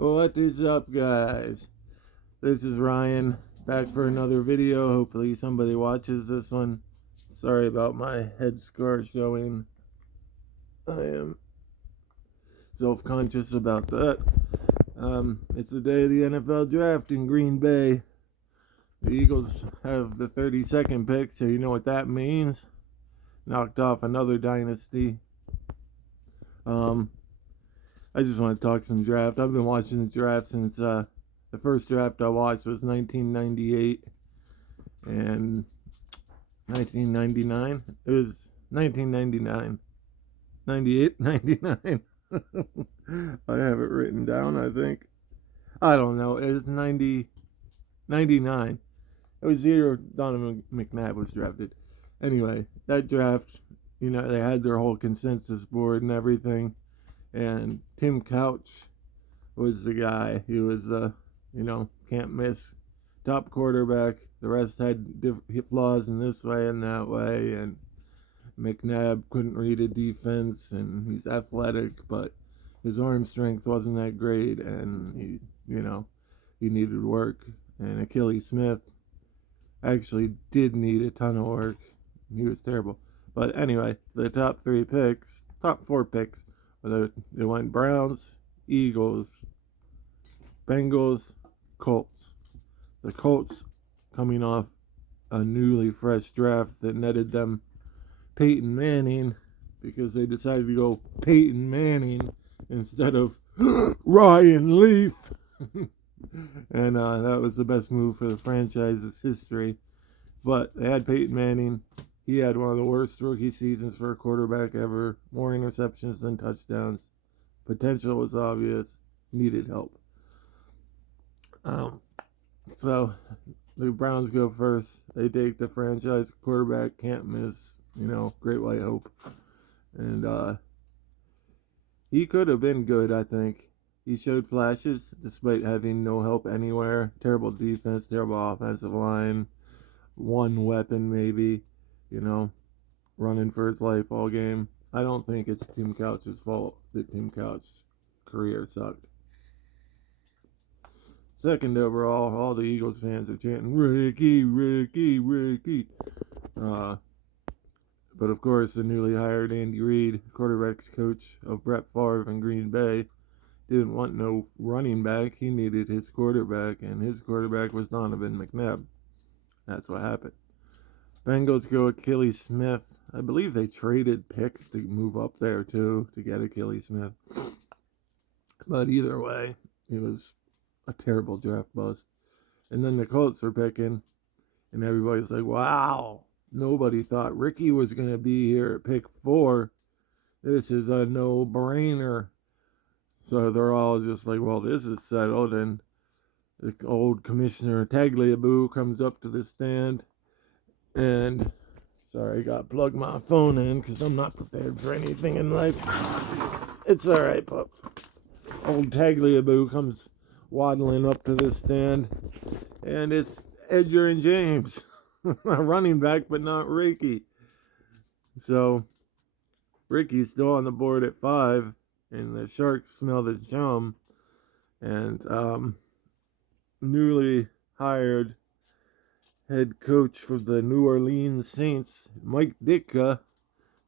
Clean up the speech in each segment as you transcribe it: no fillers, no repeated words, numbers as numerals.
What is up, guys? This is Ryan, back for another video. Hopefully somebody watches this one. Sorry about my head scar showing. I am self-conscious about that. It's the day of the NFL draft in Green Bay. The Eagles have the 32nd pick, so you know what that means. Knocked off another dynasty. I just want to talk some draft. I've been watching the draft since the first draft I watched was 1998 and 1999. It was 1999. 98, 99. I have it written down, I think. I don't know. It was 99. It was the year Donovan McNabb was drafted. Anyway, that draft, they had their whole consensus board and everything. And Tim Couch was the guy. He was the, can't miss top quarterback. The rest had flaws in this way and that way. And McNabb couldn't read a defense, and he's athletic, but his arm strength wasn't that great, and he needed work. And Achilles Smith actually did need a ton of work. He was terrible. But anyway, the top four picks, they went Browns, Eagles, Bengals, Colts. The Colts coming off a newly fresh draft that netted them Peyton Manning, because they decided to go Peyton Manning instead of Ryan Leaf. And that was the best move for the franchise's history. But they had Peyton Manning. He had one of the worst rookie seasons for a quarterback ever. More interceptions than touchdowns. Potential was obvious. Needed help. So the Browns go first. They take the franchise quarterback, can't miss, Great White Hope. And he could have been good, I think. He showed flashes despite having no help anywhere. Terrible defense, terrible offensive line. One weapon maybe, running for his life all game. I don't think it's Tim Couch's fault that Tim Couch's career sucked. Second overall, all the Eagles fans are chanting, Ricky, Ricky, Ricky. But of course, the newly hired Andy Reid, quarterbacks coach of Brett Favre in Green Bay, didn't want no running back. He needed his quarterback, and his quarterback was Donovan McNabb. That's what happened. Bengals go Achilles Smith. I believe they traded picks to move up there, too, to get Achilles Smith. But either way, it was a terrible draft bust. And then the Colts were picking, and everybody's like, wow, nobody thought Ricky was going to be here at pick 4. This is a no-brainer. So they're all just like, well, this is settled. And the old Commissioner Tagliabue comes up to the stand. And, sorry, I got to plug my phone in because I'm not prepared for anything in life. It's all right, pups. Old Tagliabue comes waddling up to the stand. And it's Edger and James. A running back, but not Ricky. So, Ricky's still on the board at 5. And the Sharks smell the chum. And newly hired head coach for the New Orleans Saints, Mike Ditka,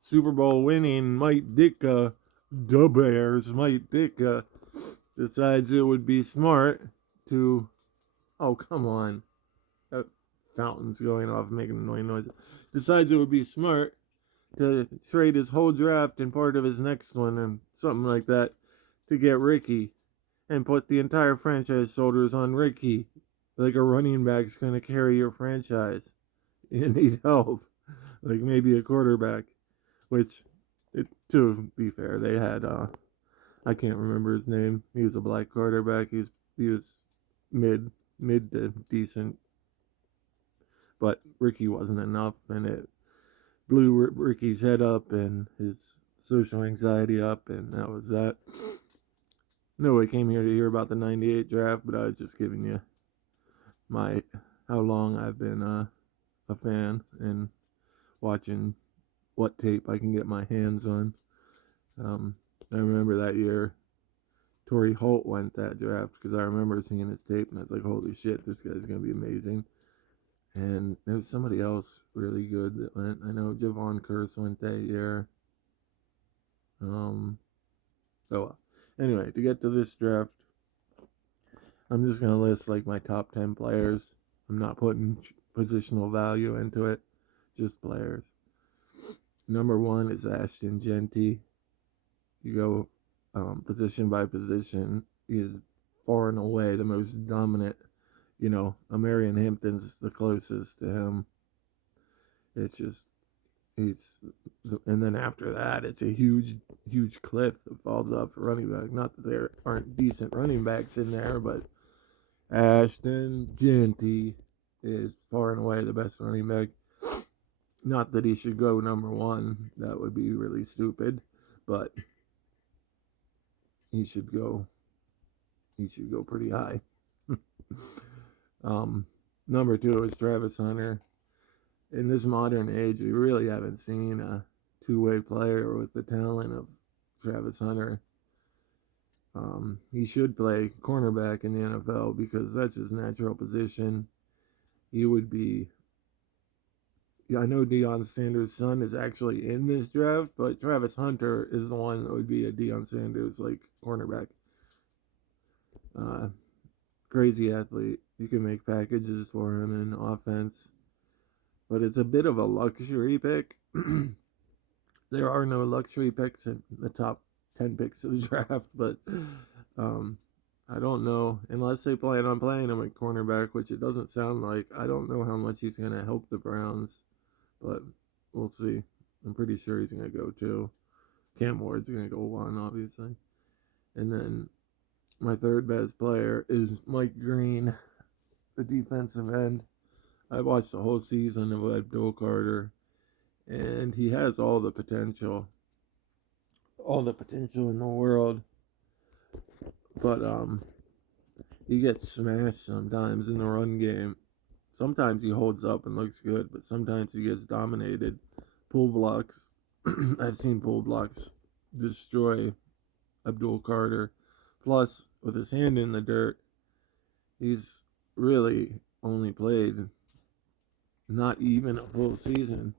Super Bowl winning Mike Ditka, the Bears, Mike Ditka, decides it would be smart to, oh, come on, that fountain's going off making annoying noises, decides it would be smart to trade his whole draft and part of his next one and something like that to get Ricky and put the entire franchise shoulders on Ricky. Like a running back's going to carry your franchise. You need help. Like maybe a quarterback. Which, to be fair, they had, I can't remember his name. He was a black quarterback. He was mid to decent. But Ricky wasn't enough, and it blew Ricky's head up and his social anxiety up, and that was that. Nobody came here to hear about the 98 draft, but I was just giving you how long I've been a fan and watching what tape I can get my hands on. I remember that year Torrey Holt went that draft because I remember seeing his tape and I was like, holy shit, this guy's going to be amazing. And there was somebody else really good that went. I know Javon Curse went that year. Oh well. Anyway, to get to this draft, I'm just going to list like my top 10 players. I'm not putting positional value into it, just players. Number 1 is Ashton Jeanty. You go position by position. He is far and away the most dominant. Marion Hampton's the closest to him. It's just, and then after that, it's a huge, huge cliff that falls off for running back. Not that there aren't decent running backs in there, but Ashton Jeanty is far and away the best running back. Not that he should go number 1. That would be really stupid, but he should go pretty high. Number 2 is Travis Hunter. In this modern age, we really haven't seen a two-way player with the talent of Travis Hunter. He should play cornerback in the NFL because that's his natural position. He would be... I know Deion Sanders' son is actually in this draft, but Travis Hunter is the one that would be a Deion Sanders like cornerback. Crazy athlete. You can make packages for him in offense, but it's a bit of a luxury pick. There are no luxury picks in the top 10 picks of the draft, but I don't know. Unless they plan on playing him at cornerback, which it doesn't sound like. I don't know how much he's going to help the Browns, but we'll see. I'm pretty sure he's going to go 2. Cam Ward's going to go 1, obviously. And then my third best player is Mike Green, the defensive end. I watched the whole season of Abdul Carter, and he has all the potential in the world. But he gets smashed sometimes in the run game. Sometimes he holds up and looks good, but sometimes he gets dominated. Pull blocks. I've seen pull blocks destroy Abdul Carter. Plus, with his hand in the dirt, he's really only played not even a full season,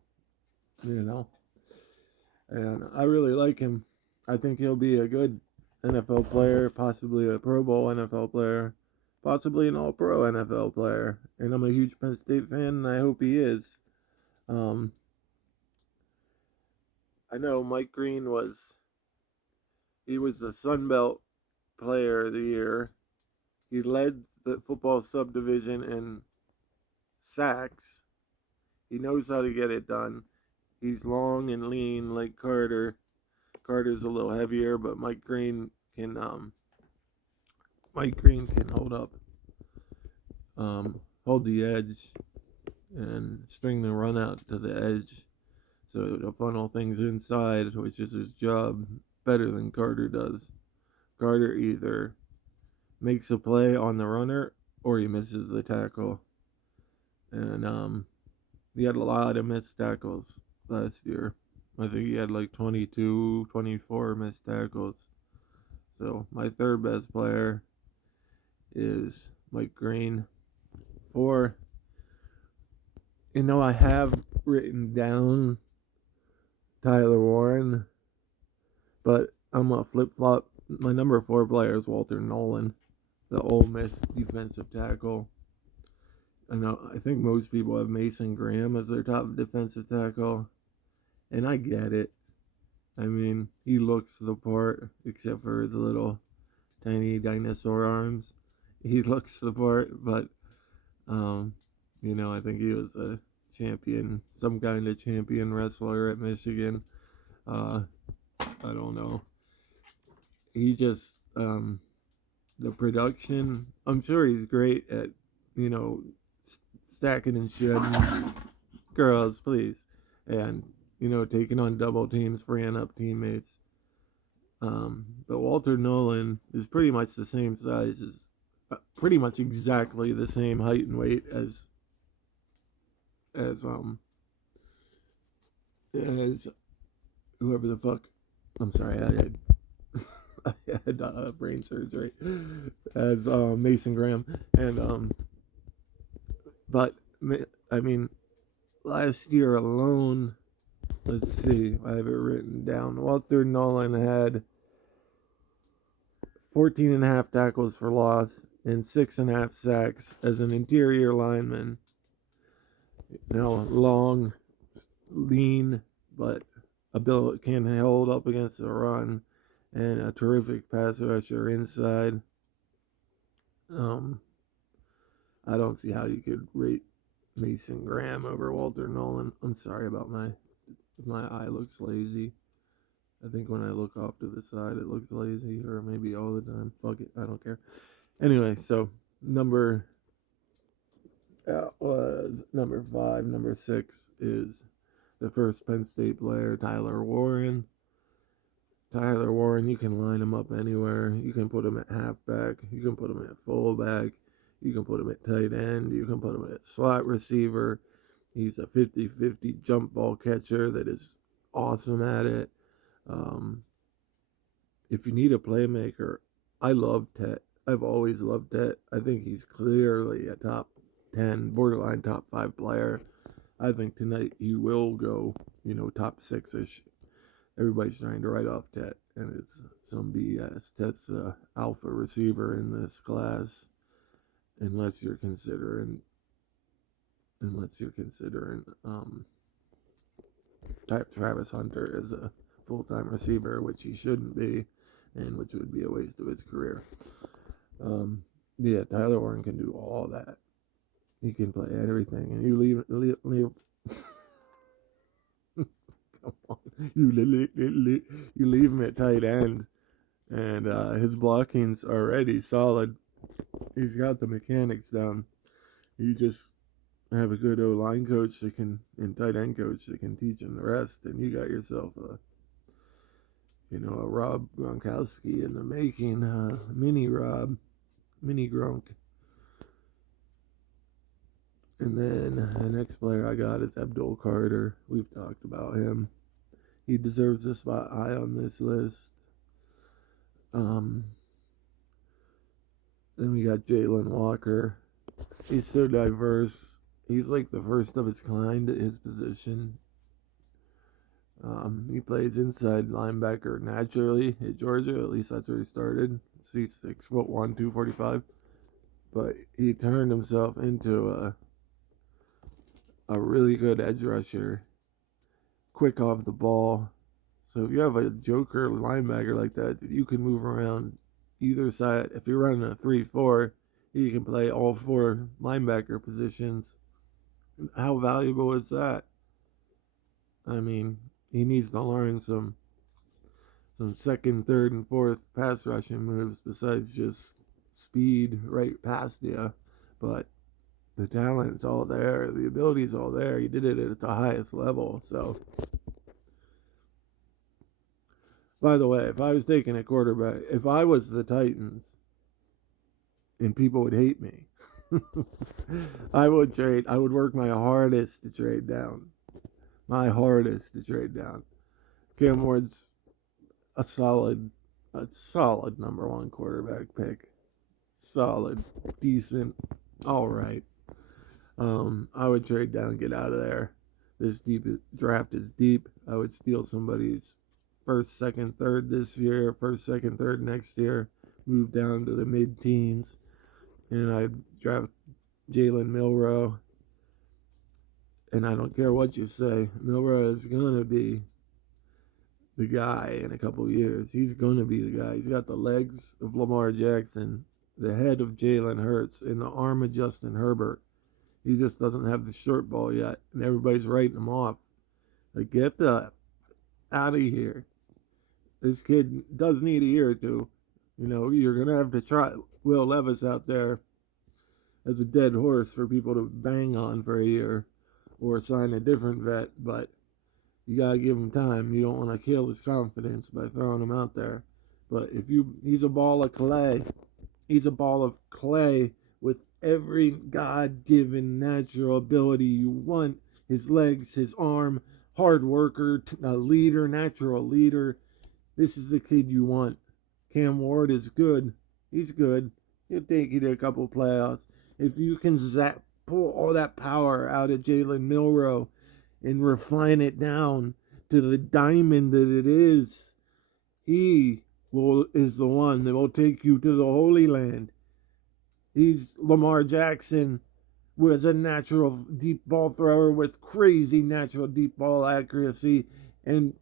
And I really like him. I think he'll be a good NFL player, possibly a Pro Bowl NFL player, possibly an All-Pro NFL player. And I'm a huge Penn State fan, and I hope he is. I know Mike Green was the Sun Belt Player of the Year. He led the football subdivision in sacks. He knows how to get it done. He's long and lean like Carter. Carter's a little heavier, but Mike Green can hold up, hold the edge, and string the run out to the edge. So to funnel things inside, which is his job, better than Carter does. Carter either makes a play on the runner or he misses the tackle. And he had a lot of missed tackles last year. I think he had like 22, 24 missed tackles. So my third best player is Mike Green. 4, I have written down Tyler Warren, but I'm a flip-flop. My number 4 player is Walter Nolan, the Ole Miss defensive tackle. I think most people have Mason Graham as their top defensive tackle, and I get it. I mean, he looks the part, except for his little tiny dinosaur arms. He looks the part, but, I think he was a champion, some kind of champion wrestler at Michigan. I don't know. He just, the production, I'm sure he's great at, stacking and shedding girls, please. And, taking on double teams, freeing up teammates. But Walter Nolan is pretty much the same size pretty much exactly the same height and weight as whoever the fuck. I'm sorry, I had brain surgery as Mason Graham, and but I mean, last year alone, let's see, I have it written down. Walter Nolan had 14 and a half tackles for loss and 6.5 sacks as an interior lineman. Long, lean, but ability can hold up against the run, and a terrific pass rusher inside. I don't see how you could rate Mason Graham over Walter Nolan. I'm sorry about my eye looks lazy. I think when I look off to the side, it looks lazy, or maybe all the time. Fuck it, I don't care. Anyway, so number was number 5. Number 6 is the first Penn State player, Tyler Warren. Tyler Warren, you can line him up anywhere. You can put him at halfback. You can put him at fullback. You can put him at tight end. You can put him at slot receiver. He's a 50-50 jump ball catcher that is awesome at it. If you need a playmaker, I love Tet. I've always loved Tet. I think he's clearly a top 10, borderline top 5 player. I think tonight he will go, top 6-ish. Everybody's trying to write off Tet, and it's some BS. Tet's the alpha receiver in this class, unless you're considering Travis Hunter as a full-time receiver, which he shouldn't be, and which would be a waste of his career. Tyler Warren can do all that. He can play everything, and you leave come on, you leave him at tight end, and his blocking's already solid. He's got the mechanics down. You just have a good O-line coach and tight end coach that can teach him the rest, and you got yourself a Rob Gronkowski in the making, mini Gronk. And then the next player I got is Abdul Carter. We've talked about him. He deserves a spot high on this list. Then we got Jalen Walker. He's so diverse. He's like the first of his kind at his position. He plays inside linebacker naturally at Georgia. At least that's where he started. He's 6'1", 245. But he turned himself into a really good edge rusher. Quick off the ball. So if you have a joker linebacker like that, you can move around either side. If you're running a 3-4, he can play all 4 linebacker positions. How valuable is that? I mean, he needs to learn some second, third, and fourth pass rushing moves besides just speed right past you. But the talent's all there. The ability's all there. He did it at the highest level. So, by the way, if I was taking a quarterback, if I was the Titans, and people would hate me, I would work my hardest to trade down. Cam Ward's a solid number 1 quarterback pick. Solid, decent, all right. I would trade down, get out of there. This draft is deep. I would steal somebody's first, second, third this year, first, second, third next year, move down to the mid-teens, and I'd draft Jalen Milroe. And I don't care what you say, Milroe is going to be the guy in a couple years. He's going to be the guy. He's got the legs of Lamar Jackson, the head of Jalen Hurts, and the arm of Justin Herbert. He just doesn't have the short ball yet, and everybody's writing him off. Like, get the out of here. This kid does need a year or two. You're going to have to try Will Levis out there as a dead horse for people to bang on for a year or sign a different vet, but you got to give him time. You don't want to kill his confidence by throwing him out there. But he's a ball of clay. He's a ball of clay with every God-given natural ability you want. His legs, his arm, hard worker, a leader, natural leader. This is the kid you want. Cam Ward is good. He's good. He'll take you to a couple playoffs. If you can pull all that power out of Jalen Milroe and refine it down to the diamond that it is, he is the one that will take you to the Holy Land. He's Lamar Jackson, was a natural deep ball thrower with crazy natural deep ball accuracy and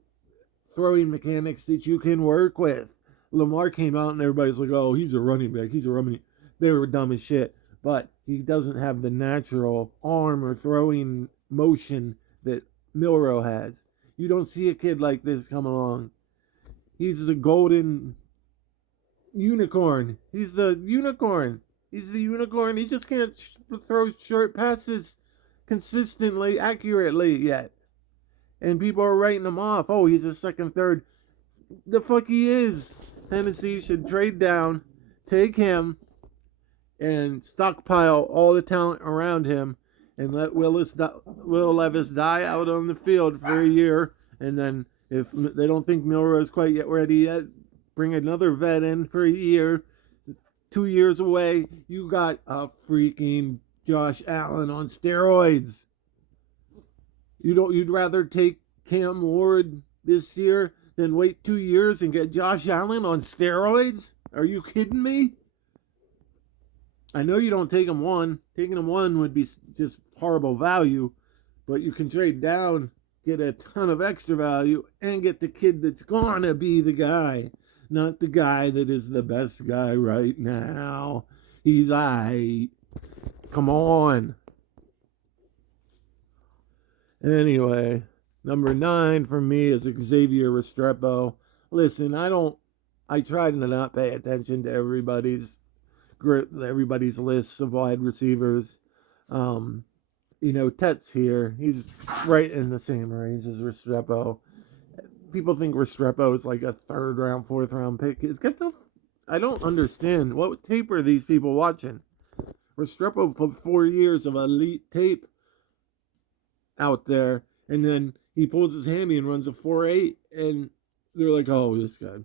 throwing mechanics that you can work with. Lamar came out and everybody's like, oh, he's a running back. He's a running back. They were dumb as shit. But he doesn't have the natural arm or throwing motion that Milroe has. You don't see a kid like this come along. He's the golden unicorn. He's the unicorn. He's the unicorn. He just can't throw short passes consistently, accurately yet. And people are writing him off. Oh, he's a second, third. The fuck he is. Tennessee should trade down, take him, and stockpile all the talent around him, and let Will Levis die out on the field for a year. And then if they don't think Milroe's quite yet ready yet, bring another vet in for a year. 2 years away, you got a freaking Josh Allen on steroids. You'd rather take Cam Ward this year than wait 2 years and get Josh Allen on steroids? Are you kidding me? I know you don't take him one. Taking him one would be just horrible value, but you can trade down, get a ton of extra value, and get the kid that's gonna be the guy. Not the guy that is the best guy right now. He's aight. Come on. Anyway, number 9 for me is Xavier Restrepo. Listen, I try to not pay attention to everybody's lists of wide receivers. Tet's here. He's right in the same range as Restrepo. People think Restrepo is like a 3rd round, 4th round pick. I don't understand. What tape are these people watching? Restrepo put 4 years of elite tape out there, and then he pulls his hammy and runs a 4.8, and they're like, oh, this guy.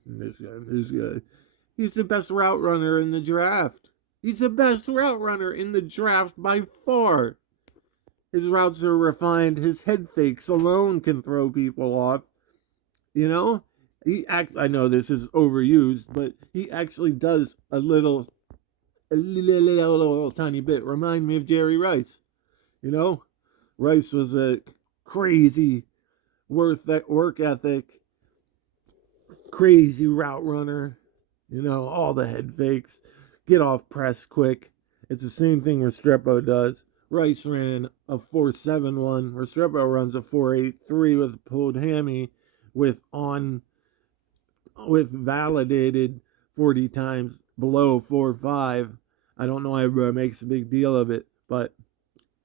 He's the best route runner in the draft. He's the best route runner in the draft by far. His routes are refined. His head fakes alone can throw people off. I know this is overused, but he actually does a little tiny bit remind me of Jerry Rice. Rice was a crazy work ethic, crazy route runner, all the head fakes, get off press quick. It's the same thing Restrepo does. Rice ran a 4.71. Restrepo runs a 4.83 with a pulled hammy with validated 40 times below 4.5. I don't know why everybody makes a big deal of it, but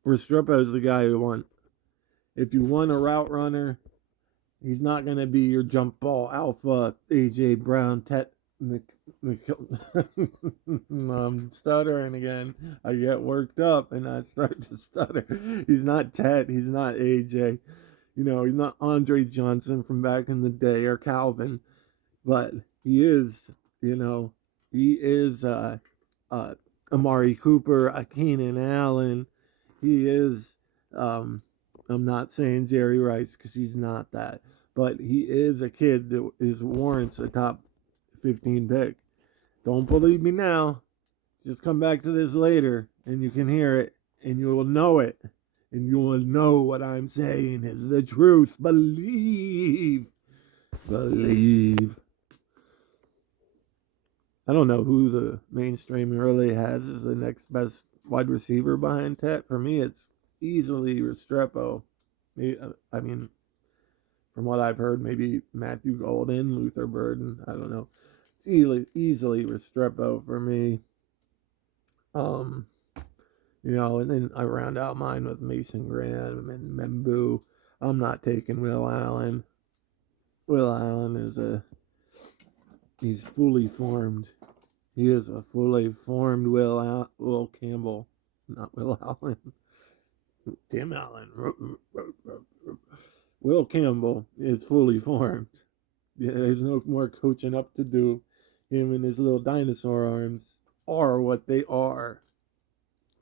Restrepo is the guy who won. If you want a route runner, he's not going to be your jump ball alpha, A.J. Brown, I'm stuttering again. I get worked up and I start to stutter. He's not Ted. He's not A.J. He's not Andre Johnson from back in the day or Calvin. But he is, he is Amari Cooper, Keenan Allen. He is, I'm not saying Jerry Rice because he's not that, but he is a kid that warrants a top 15 pick. Don't believe me now. Just come back to this later and you can hear it and you will know it. And you will know what I'm saying is the truth. Believe. I don't know who the mainstream really has as the next best wide receiver behind Tet. For me, it's easily Restrepo. I mean, from what I've heard, maybe Matthew Golden, Luther Burden. I don't know. It's easily Restrepo for me. And then I round out mine with Mason Graham and Membu. I'm not taking Will Allen. Will Allen he's fully formed. He is a fully formed Will Campbell, not Will Allen. Tim Allen. Will Campbell is fully formed. Yeah, there's no more coaching up to do. him and his little dinosaur arms are what they are,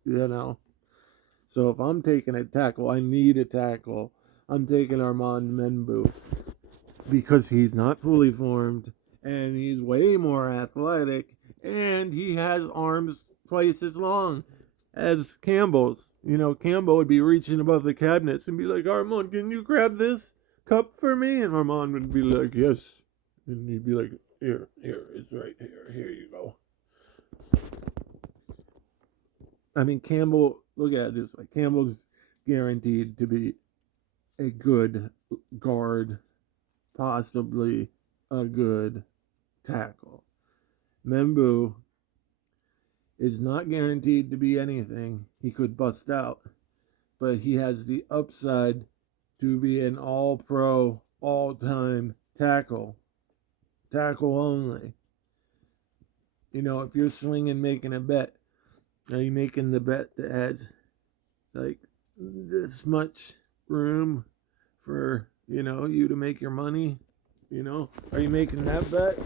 you know. So if I'm taking a tackle, I need a tackle. I'm taking Armand Membu because he's not fully formed and he's way more athletic and he has arms twice as long as Campbell's. You know, Campbell would be reaching above the cabinets and be like, Armand, can you grab this cup for me? And Armand would be like, yes. And he'd be like, here, it's right here. Here you go. I mean, Campbell, look at it this way. Campbell's guaranteed to be a good guard, possibly a good tackle. Membu is not guaranteed to be anything. He could bust out, but he has the upside to be an all-pro, all-time tackle. Tackle only. You know, if you're swinging, making a bet, are you making the bet that has like this much room for, you know, you to make your money? You know, are you making that bet?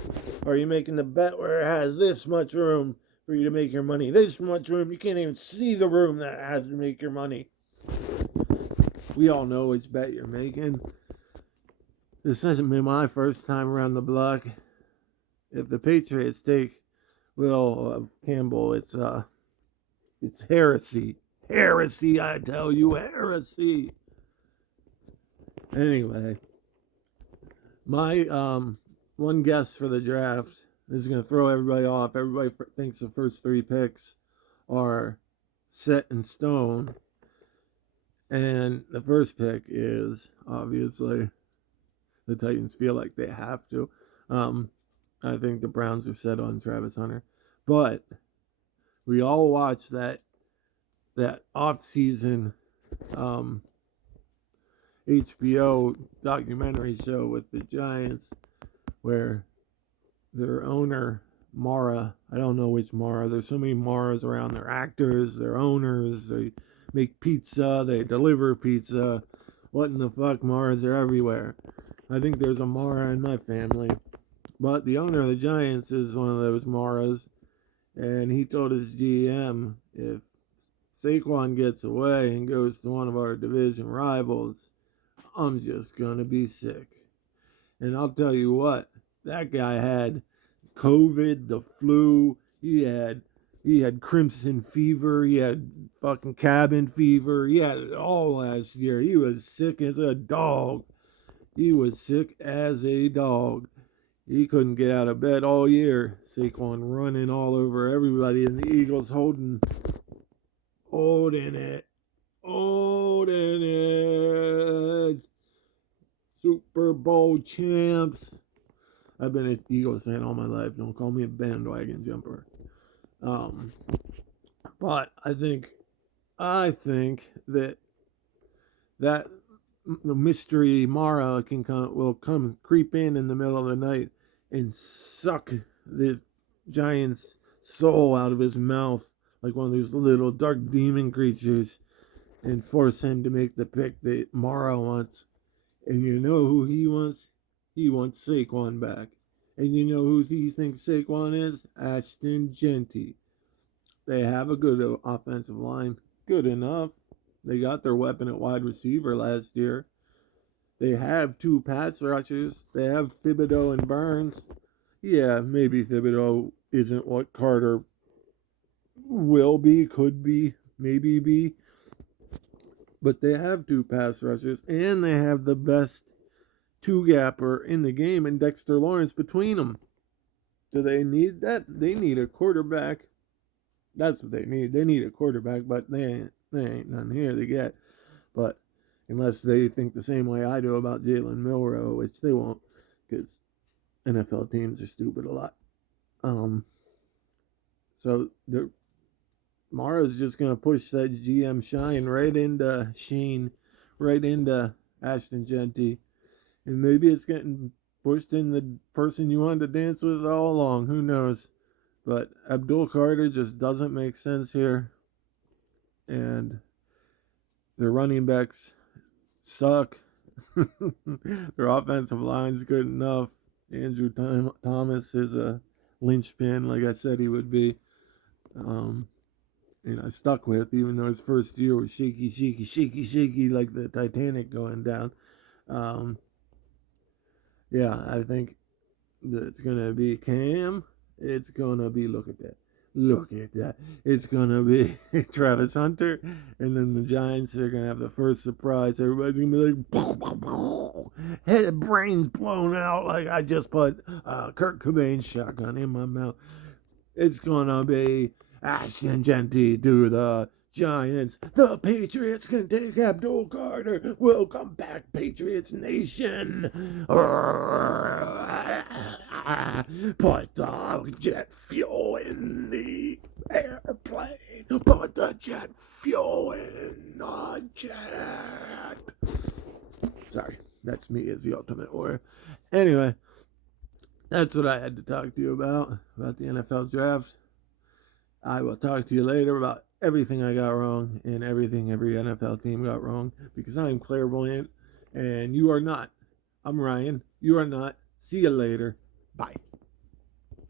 Or are you making the bet where it has this much room for you to make your money? This much room, you can't even see the room that has to make your money. We all know which bet you're making. This hasn't been my first time around the block. If the Patriots take Will Campbell, it's heresy. Heresy, I tell you, heresy. Anyway, my one guess for the draft is going to throw everybody off. Everybody thinks the first 3 picks are set in stone. And the first pick is obviously the Titans feel like they have to. I think the Browns are set on Travis Hunter. But we all watched that off-season HBO documentary show with the Giants where their owner, Mara, I don't know which Mara, there's so many Maras around, they're actors, they're owners, they make pizza, they deliver pizza, what in the fuck, Maras are everywhere. I think there's a Mara in my family, but the owner of the Giants is one of those Maras, and he told his GM, if Saquon gets away and goes to one of our division rivals, I'm just gonna be sick. And I'll tell you what, that guy had COVID, the flu, he had crimson fever, he had fucking cabin fever, he had it all last year. He was sick as a dog. He was sick as a dog. He couldn't get out of bed all year. Saquon running all over everybody, and the Eagles holding it. Super Bowl champs. I've been an Eagles fan all my life. Don't call me a bandwagon jumper. But I think that the mystery Mara will come creep in the middle of the night and suck this Giant's soul out of his mouth like one of those little dark demon creatures and force him to make the pick that Mara wants. And you know who he wants? He wants Saquon back. And you know who he thinks Saquon is? Ashton Jeanty. They have a good offensive line. Good enough. They got their weapon at wide receiver last year. They have 2 pass rushers. They have Thibodeau and Burns. Yeah, maybe Thibodeau isn't what Carter will be, could be, maybe be. But they have 2 pass rushers, and they have the best 2-gapper in the game, and Dexter Lawrence between them. Do they need that? They need a quarterback. That's what they need. They need a quarterback, but they ain't none here to get. But unless they think the same way I do about Jalen Milroe, which they won't, because NFL teams are stupid a lot. So Mara's just gonna push that GM shine right into Ashton Jeanty, and maybe it's getting pushed in the person you wanted to dance with all along. Who knows? But Abdul Carter just doesn't make sense here, and their running backs suck. Their offensive line's good enough. Andrew Thomas is a linchpin, like I said he would be. And I stuck with, even though his first year was shaky, shaky, shaky, shaky, like the Titanic going down. Um, yeah, I think that it's going to be Cam. It's going to be, look at that. Look at that. It's going to be Travis Hunter. And then the Giants are going to have the first surprise. Everybody's going to be like, head brains blown out like I just put Kurt Cobain's shotgun in my mouth. It's going to be Ashton Genty to the Giants. The Patriots can take Abdul Carter. Welcome back, Patriots Nation. Put the jet fuel in the airplane. Put the jet fuel in the jet. Sorry, that's me as the Ultimate Warrior. Anyway, that's what I had to talk to you about the NFL draft. I will talk to you later about everything I got wrong and everything every NFL team got wrong, because I'm clairvoyant and you are not. I'm Ryan. You are not. See you later. Bye.